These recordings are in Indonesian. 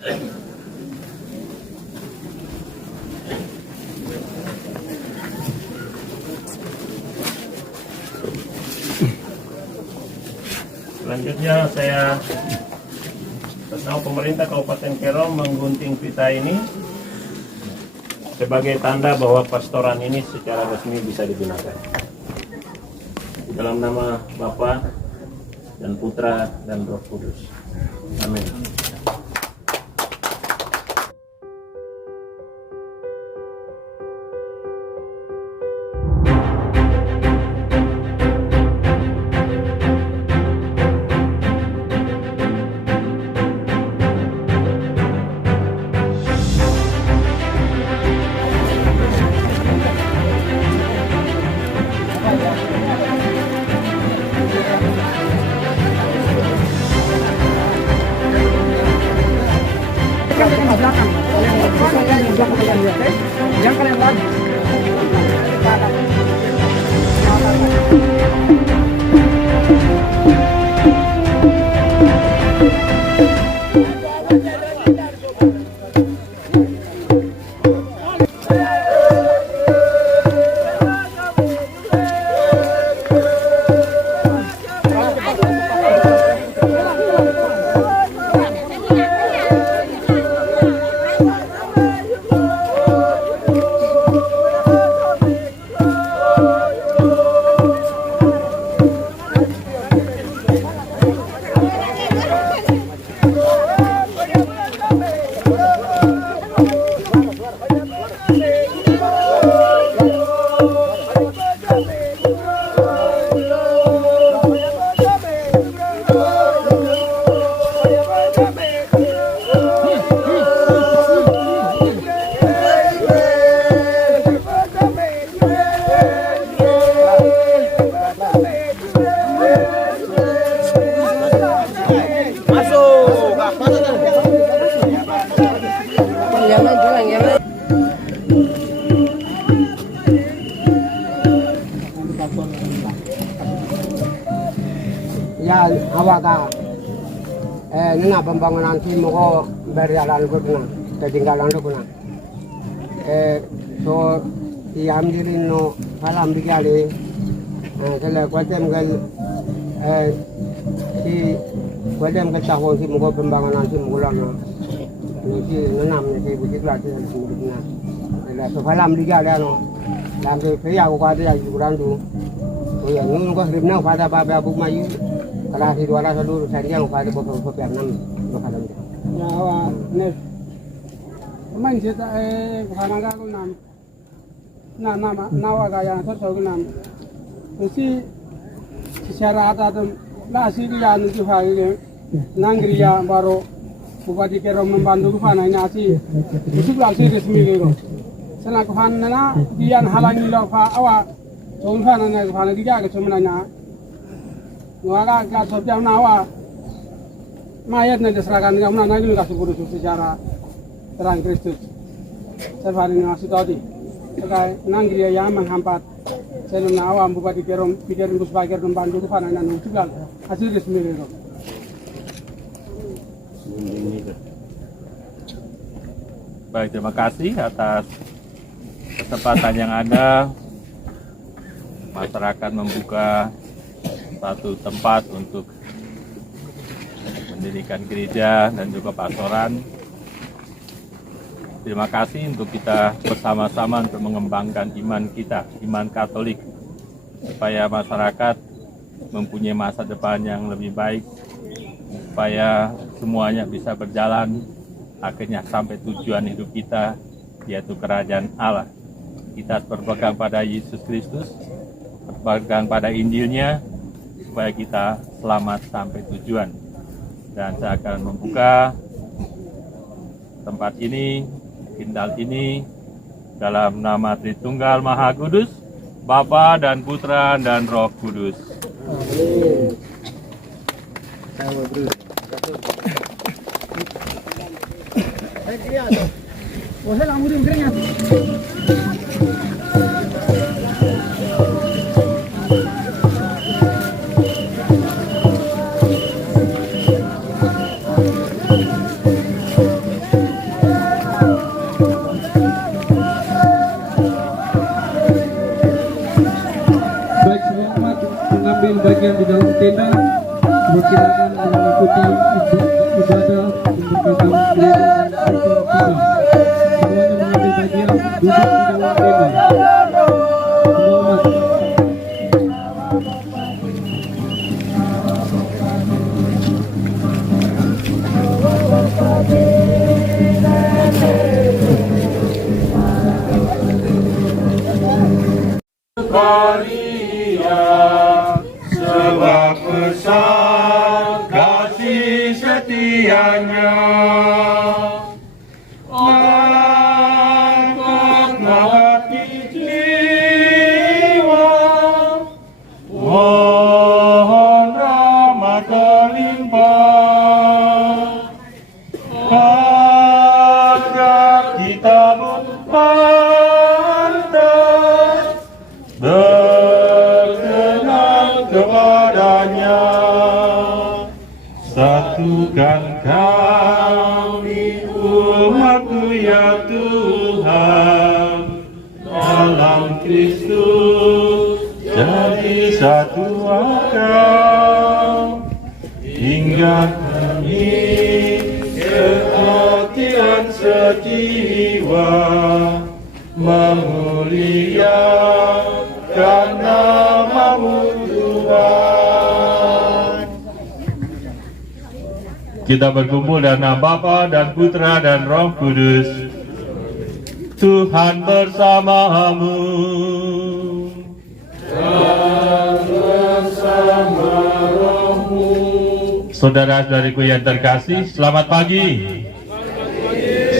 Selanjutnya saya tahu pemerintah Kabupaten Kerom menggunting pita ini sebagai tanda bahwa pastoran ini secara resmi bisa digunakan. Di dalam nama Bapa dan Putra dan Roh Kudus. Amin. Jangan kalian lagi. Ya awak nina pembangunan timur ko berjalan ko na ketinggalan ko na so diambilin no salam bigali sele kwatem gal si kwatem ka tahun timur ko pembangunan timur lang no si nanam ni si bukit lati na sele so salam bigali no lam ke pya ko ka dia yuran tu so ya nun ko ribna pada baba bu mayu kalau di luar seluruh saya yang pada beberapa enam makanan. Ya awak nih, main cerita kanan aku nam, nama nawa gaya terus nam, mesti secara atas nasi dia nanti hari nangria baru bupati Kerom membantu kufana nasi, itu berarti resmi gitu. Setelah kufana dia halangi lawa awak, kufana nih kufana dia cuma nanya. Nuaga kelas sosial nawa mayatnya diserahkan ke mana lagi kasih kurus secara terang Kristus. Servari ngasih tadi. Sebagai nanggria yang menghampat sebelum nawa bupati Kerom pikirin bus bager membantu kepada nanu juga hasil resmi itu. Baik, terima kasih atas kesempatan yang ada. Masyarakat membuka satu tempat untuk mendirikan gereja dan juga pastoran. Terima kasih untuk kita bersama-sama untuk mengembangkan iman kita, iman Katolik, supaya masyarakat mempunyai masa depan yang lebih baik, supaya semuanya bisa berjalan akhirnya sampai tujuan hidup kita, yaitu kerajaan Allah. Kita berpegang pada Yesus Kristus, berpegang pada Injilnya, supaya kita selamat sampai tujuan. Dan saya akan membuka tempat ini, kindal ini, dalam nama Tritunggal Maha Kudus, Bapa dan Putra dan Roh Kudus. Maria, sebab besar kasih setianya. Angkat hati jiwa, mohon rahmat terlimpah, agar kita pantas berkenan kepadanya. Satukan kami umat-Mu ya Tuhan, dalam Kristus jadi satu akal, hingga kami sehatian sejiwa memuliakan nama-Mu Tuhan. Kita berkumpul dalam nama Bapa dan Putra dan Roh Kudus. Tuhan bersamamu. Dan bersama rohmu. Saudara-saudariku yang terkasih, selamat pagi.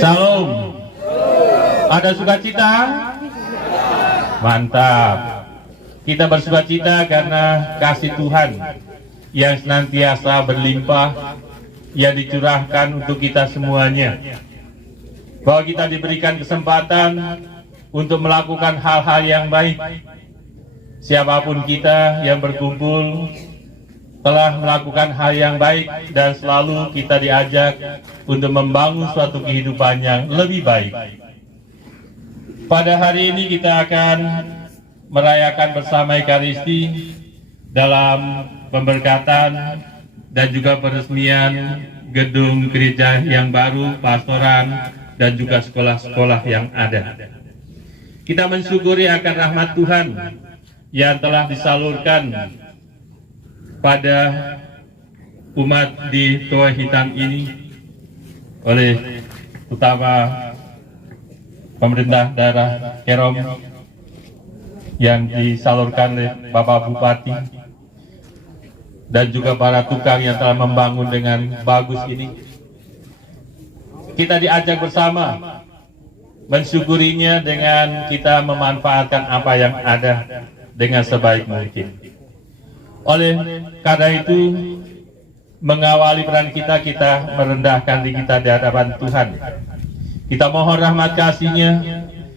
Salam. Ada sukacita? Mantap. Kita bersukacita karena kasih Tuhan yang senantiasa berlimpah, yang dicurahkan untuk kita semuanya. Bahwa kita diberikan kesempatan untuk melakukan hal-hal yang baik. Siapapun kita yang berkumpul telah melakukan hal yang baik, dan selalu kita diajak untuk membangun suatu kehidupan yang lebih baik. Pada hari ini kita akan merayakan bersama Ekaristi dalam pemberkatan dan juga peresmian gedung gereja yang baru, pastoran, dan juga sekolah-sekolah yang ada. Kita mensyukuri akan rahmat Tuhan yang telah disalurkan pada umat di Toa Hitam ini oleh utama pemerintah daerah Kerom yang disalurkan oleh Bapak Bupati dan juga para tukang yang telah membangun dengan bagus ini. Kita diajak bersama mensyukurinya dengan kita memanfaatkan apa yang ada dengan sebaik mungkin. Oleh karena itu, mengawali peran kita merendahkan diri kita di hadapan Tuhan. Kita mohon rahmat kasih-Nya,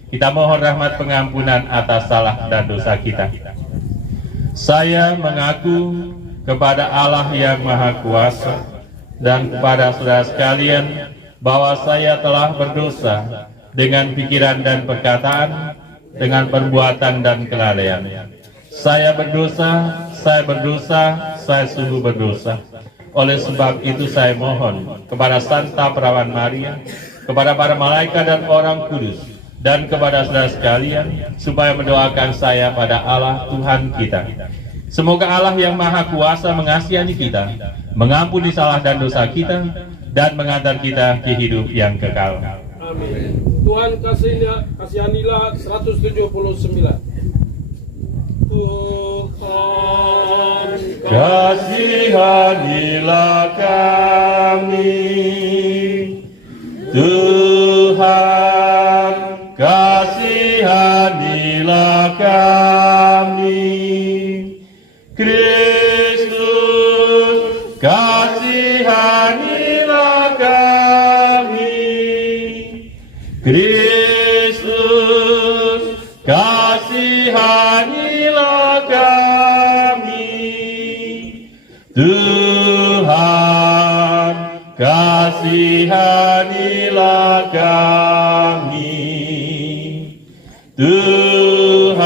kita mohon rahmat pengampunan atas salah dan dosa kita. Saya mengaku kepada Allah yang Maha Kuasa dan kepada saudara sekalian bahwa saya telah berdosa dengan pikiran dan perkataan, dengan perbuatan dan kelalaian. Saya berdosa, saya sungguh berdosa. Oleh sebab itu saya mohon kepada Santa Perawan Maria, kepada para malaikat dan orang kudus, dan kepada saudara sekalian, supaya mendoakan saya pada Allah Tuhan kita. Semoga Allah yang Maha Kuasa mengasihani kita, mengampuni salah dan dosa kita, dan mengantar kita ke hidup yang kekal. Amin. Tuhan kasihanilah 179. Tuhan kasihanilah kami, Tuhan kasihanilah kami, Kristus kasihanilah kami, Kristus kasihanilah kami, Tuhan kasihanilah kami, Tuhan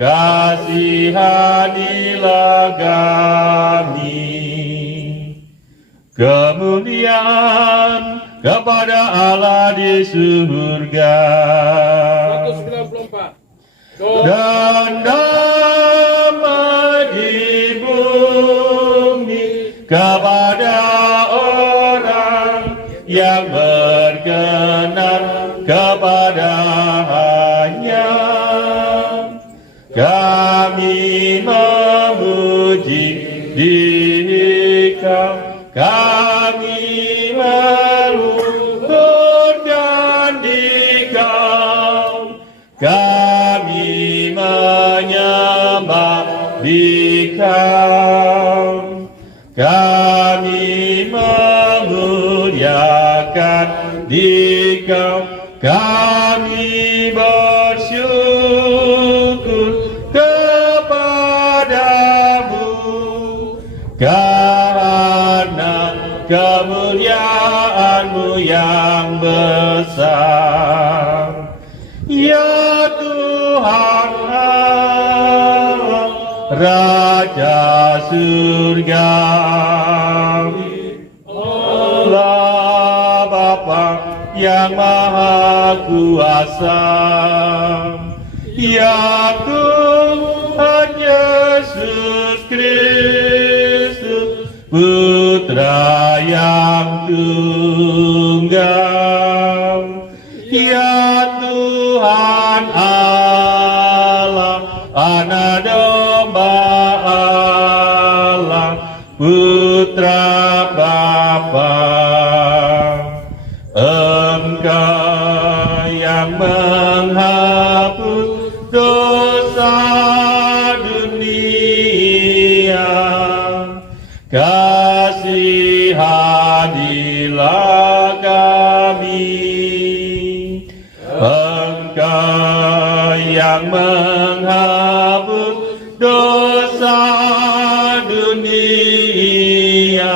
kasihanilah kami. kemuliaan kepada Allah di surga. 194. Dan damai di bumi kepada orang yang berkenan kepadanya. Kami memuji Dikau, kami meluhurkan Dikau, kami menyembah Dikau, kami memuliakan Dikau, kami bersyukur kepadamu karena kemuliaan-Mu yang besar. Ya Tuhan Allah, Raja surga, Allah Bapa yang Maha Kuasa, ya Tuhan Yesus Kristus, Putra yang tunggal, ya Tuhan Allah, Anak domba Allah, Putra Bapa. Engkau yang menghapus dosa dunia, kasihanilah kami. Engkau yang menghapus dosa dunia,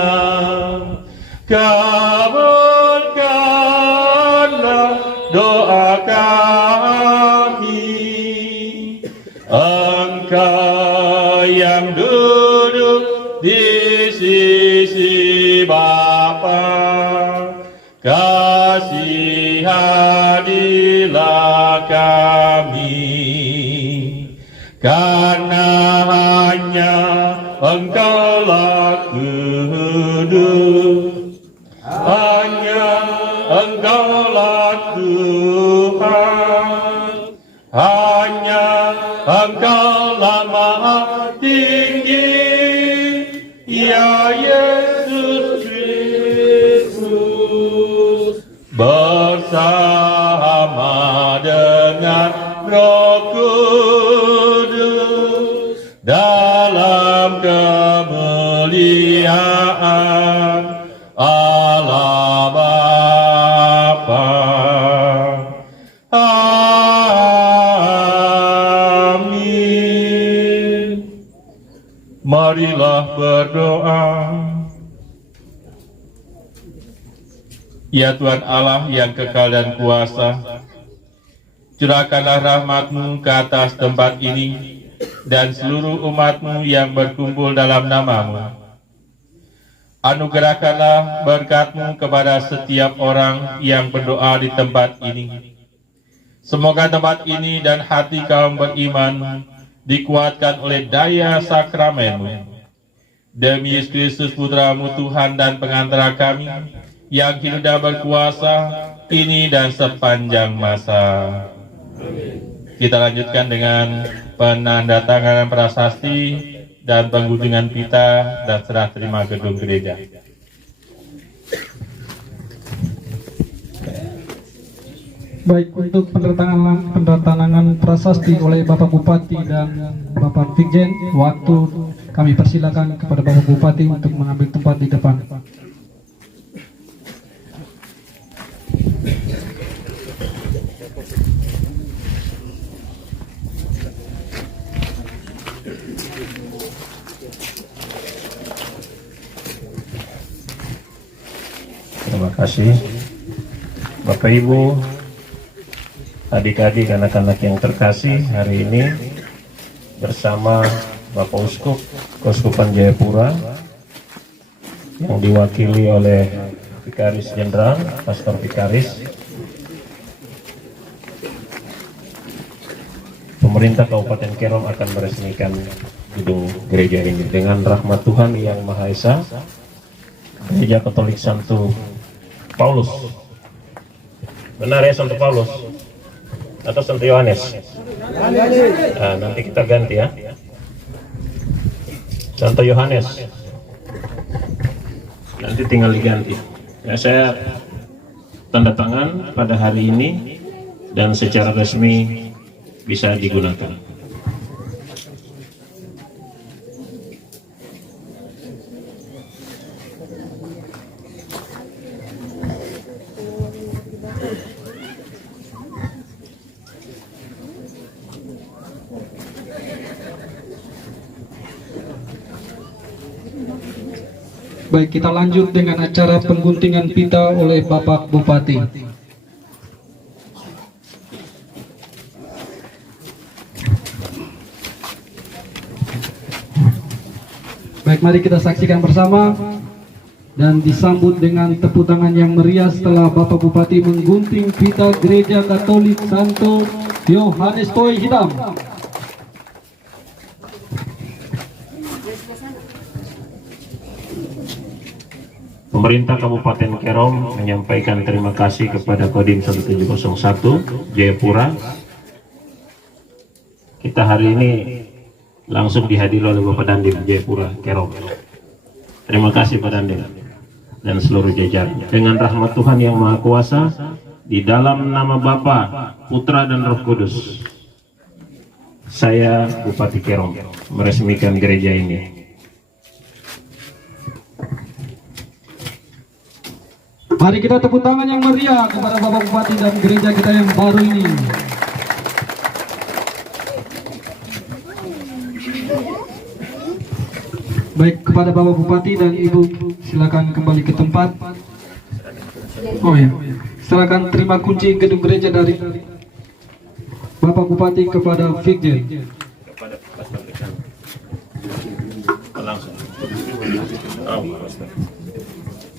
kabulkanlah doa kami. Engkau yang duduk di sisi Bapa, kasihanilah kami. Karena hanya Engkaulah kudus, hanya Engkaulah Tuhan, hanya Engkaulah Maha Tinggi, ya Yesus Kristus, bersama dengan Roh Kudus dalam kemuliaan Allah Bapa. Amin. Marilah berdoa. Ya Tuhan Allah yang kekal dan kuasa, curahkanlah rahmat-Mu ke atas tempat ini dan seluruh umat-Mu yang berkumpul dalam nama-Mu. Anugerahkanlah berkat-Mu kepada setiap orang yang berdoa di tempat ini. Semoga tempat ini dan hati kaum beriman dikuatkan oleh daya sakramen-Mu. Demi Yesus Kristus Putra-Mu Tuhan dan pengantara kami, yang hidup dan berkuasa kini dan sepanjang masa. Kita lanjutkan dengan penandatanganan prasasti dan penggunungan pita dan serah terima gedung gereja. Baik, untuk penandatanganan prasasti oleh Bapak Bupati dan Bapak Dirjen, waktu kami persilakan kepada Bapak Bupati untuk mengambil tempat di depan. Terima kasih Bapak Ibu, adik-adik, anak-anak yang terkasih. Hari ini bersama Bapak Uskup Keuskupan Jayapura yang diwakili oleh Vikaris Jenderal, Pastor Vikaris. Pemerintah Kabupaten Kerom akan meresmikan gedung gereja ini dengan rahmat Tuhan Yang Maha Esa. Gereja Katolik Santo Paulus. Benar ya, Santo Paulus atau Santo Yohanes? Nah, nanti kita ganti ya. Santo Yohanes. Nanti tinggal diganti. Ya, saya tanda tangan pada hari ini dan secara resmi bisa digunakan. Baik, kita lanjut dengan acara pengguntingan pita oleh Bapak Bupati. Baik, mari kita saksikan bersama dan disambut dengan tepuk tangan yang meriah setelah Bapak Bupati menggunting pita Gereja Katolik Santo Yohanes Toei Hitam. Pemerintah Kabupaten Kerom menyampaikan terima kasih kepada Kodim 1701 Jayapura. Kita hari ini langsung dihadiri oleh Bapak Dandim Jayapura Kerom. Terima kasih Pak Dandim dan seluruh jajaran. Dengan rahmat Tuhan Yang Maha Kuasa, di dalam nama Bapa, Putra dan Roh Kudus, saya Bupati Kerom meresmikan gereja ini. Mari kita tepuk tangan yang meriah kepada Bapak Bupati dan gereja kita yang baru ini. Baik, kepada Bapak Bupati dan Ibu, silakan kembali ke tempat. Oh ya, silakan terima kunci gedung gereja dari Bapak Bupati kepada Fikjen.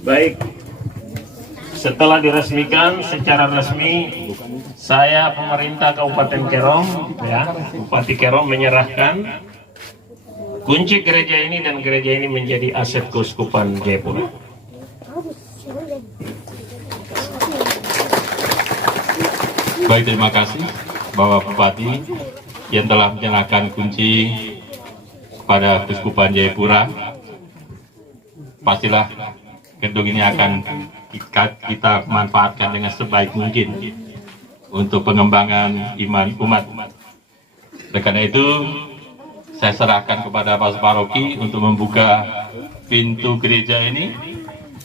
Baik. Setelah diresmikan secara resmi, saya pemerintah Kabupaten Kerom, ya, Bupati Kerom menyerahkan kunci gereja ini dan gereja ini menjadi aset Keuskupan Jayapura. Baik, terima kasih Bapak Bupati yang telah menyerahkan kunci kepada Keuskupan Jayapura. Pastilah gedung ini akan kita manfaatkan dengan sebaik mungkin untuk pengembangan iman umat. Oleh karena itu, saya serahkan kepada Pak Paroki untuk membuka pintu gereja ini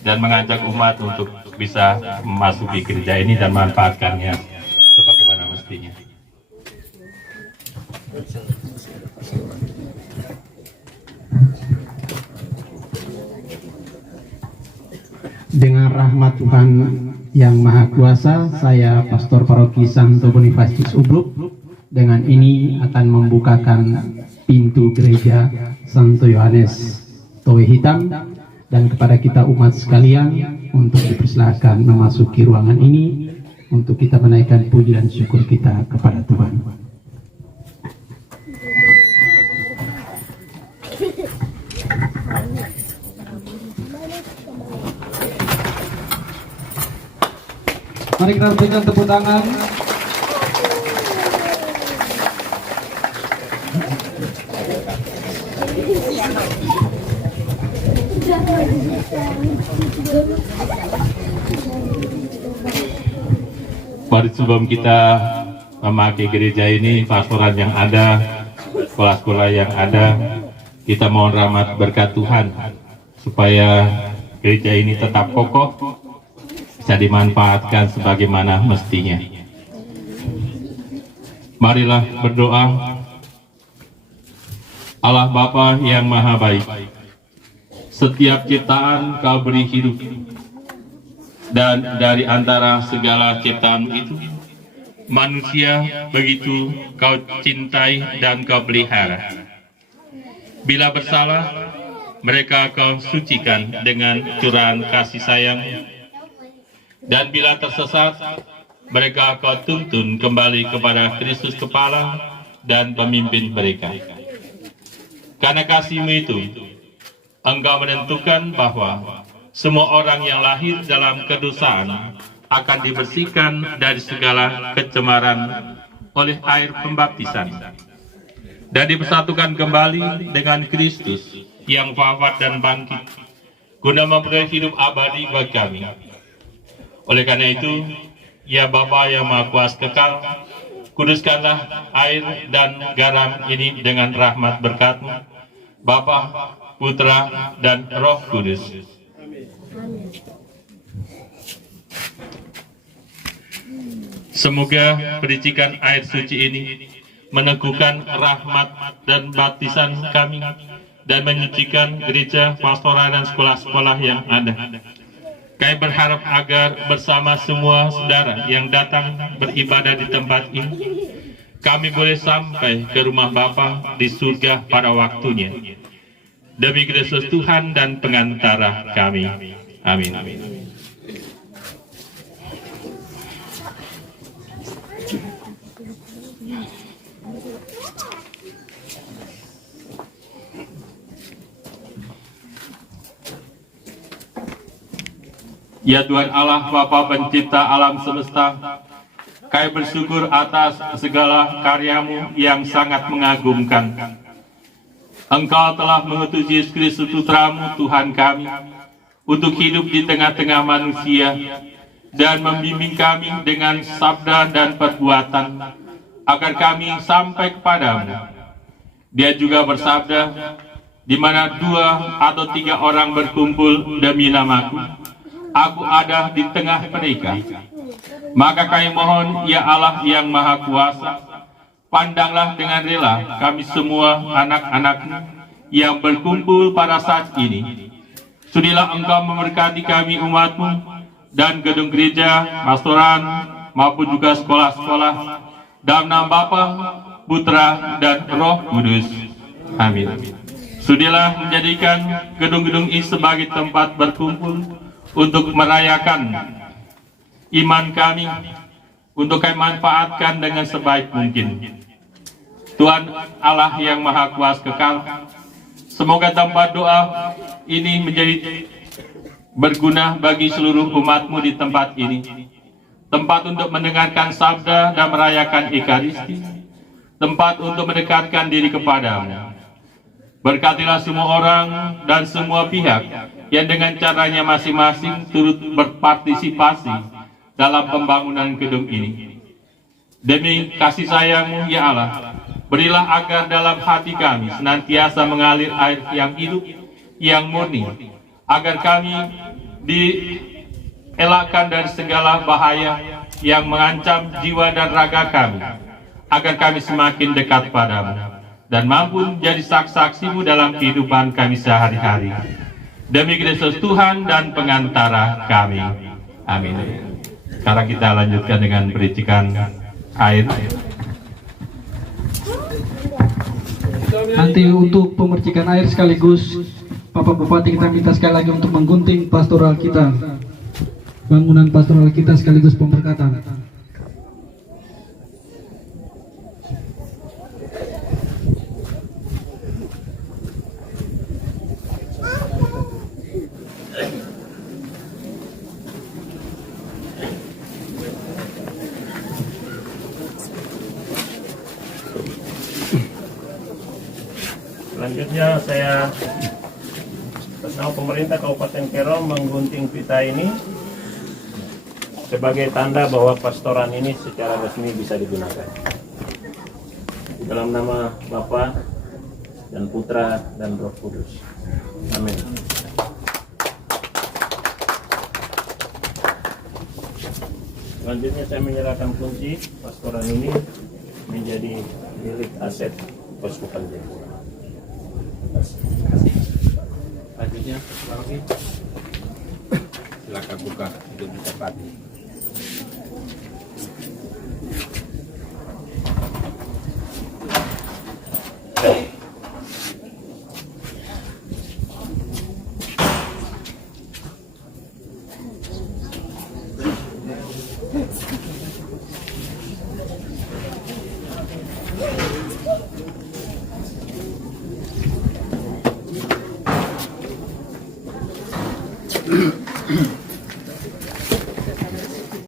dan mengajak umat untuk bisa memasuki gereja ini dan manfaatkannya sebagaimana mestinya. Dengan rahmat Tuhan Yang Maha Kuasa, saya Pastor Paroki Santo Bonifasius Ubruk dengan ini akan membukakan pintu gereja Santo Yohanes Toei Hitam, dan kepada kita umat sekalian untuk dipersilakan memasuki ruangan ini untuk kita menaikkan puji dan syukur kita kepada Tuhan. Mari kita berikan tepuk tangan. Mari sebelum kita memakai gereja ini, pastoran yang ada, sekolah-sekolah yang ada, kita mohon rahmat berkat Tuhan supaya gereja ini tetap kokoh, bisa dimanfaatkan sebagaimana mestinya. Marilah berdoa. Allah Bapa yang Maha Baik, setiap ciptaan Kau beri hidup, dan dari antara segala ciptaan itu, manusia begitu Kau cintai dan Kau pelihara. Bila bersalah, mereka Kau sucikan dengan curahan kasih sayang Dan bila tersesat, mereka Kau tuntun kembali kepada Kristus Kepala dan Pemimpin mereka. Karena kasih-Mu itu, Engkau menentukan bahwa semua orang yang lahir dalam kedosaan akan dibersihkan dari segala kecemaran oleh air pembaptisan dan dipersatukan kembali dengan Kristus yang wafat dan bangkit guna memperoleh hidup abadi bagi kami. Oleh karena itu, ya Bapa yang Maha Kuasa kekal, kuduskanlah air dan garam ini dengan rahmat berkat-Mu, Bapa, Putra, dan Roh Kudus. Semoga pericikan air suci ini meneguhkan rahmat dan baptisan kami dan menyucikan gereja, pastoral, dan sekolah-sekolah yang ada. Kami berharap agar bersama semua saudara yang datang beribadah di tempat ini, kami boleh sampai ke rumah Bapa di surga pada waktunya. Demi Kristus Tuhan dan pengantara kami. Amin. Ya Tuhan Allah, Bapa pencipta alam semesta, kami bersyukur atas segala karya-Mu yang sangat mengagumkan. Engkau telah mengutus Yesus Kristus Putra-Mu, Tuhan kami, untuk hidup di tengah-tengah manusia dan membimbing kami dengan sabda dan perbuatan, agar kami sampai kepadamu. Dia juga bersabda, di mana 2 atau 3 orang berkumpul demi namaku, Aku ada di tengah mereka. Maka kami mohon, ya Allah yang Maha Kuasa, pandanglah dengan rela kami semua anak-anak-Mu yang berkumpul pada saat ini. Sudilah Engkau memberkati kami umat-Mu dan gedung gereja, pastoran, maupun juga sekolah-sekolah, dalam nama Bapa, Putra, dan Roh Kudus. Amin. Sudilah menjadikan gedung-gedung ini sebagai tempat berkumpul untuk merayakan iman kami, untuk kami manfaatkan dengan sebaik mungkin. Tuhan Allah yang Maha Kuasa kekal, semoga tempat doa ini menjadi berguna bagi seluruh umat-Mu di tempat ini. Tempat untuk mendengarkan sabda dan merayakan Ekaristi, tempat untuk mendekatkan diri kepadamu. Berkatilah semua orang dan semua pihak yang dengan caranya masing-masing turut berpartisipasi dalam pembangunan gedung ini. Demi kasih sayang-Mu, ya Allah, berilah agar dalam hati kami senantiasa mengalir air yang hidup, yang murni, agar kami dielakkan dari segala bahaya yang mengancam jiwa dan raga kami, agar kami semakin dekat padamu dan mampu menjadi saksi-saksi-Mu dalam kehidupan kami sehari-hari. Demi Kristus Tuhan dan pengantara kami. Amin. Sekarang kita lanjutkan dengan pericikan air. Nanti untuk pemercikan air sekaligus Bapak Bupati kita minta sekali lagi untuk menggunting pastoral kita, bangunan pastoral kita sekaligus pemberkatan. Selanjutnya saya bersama pemerintah Kabupaten Kerom menggunting pita ini sebagai tanda bahwa pastoran ini secara resmi bisa digunakan. Di dalam nama Bapa dan Putra dan Roh Kudus. Amin. Selanjutnya saya menyerahkan kunci pastoran ini menjadi milik aset Keuskupan Jayapura. Selanjutnya, silakan buka untuk ditempati. Amin.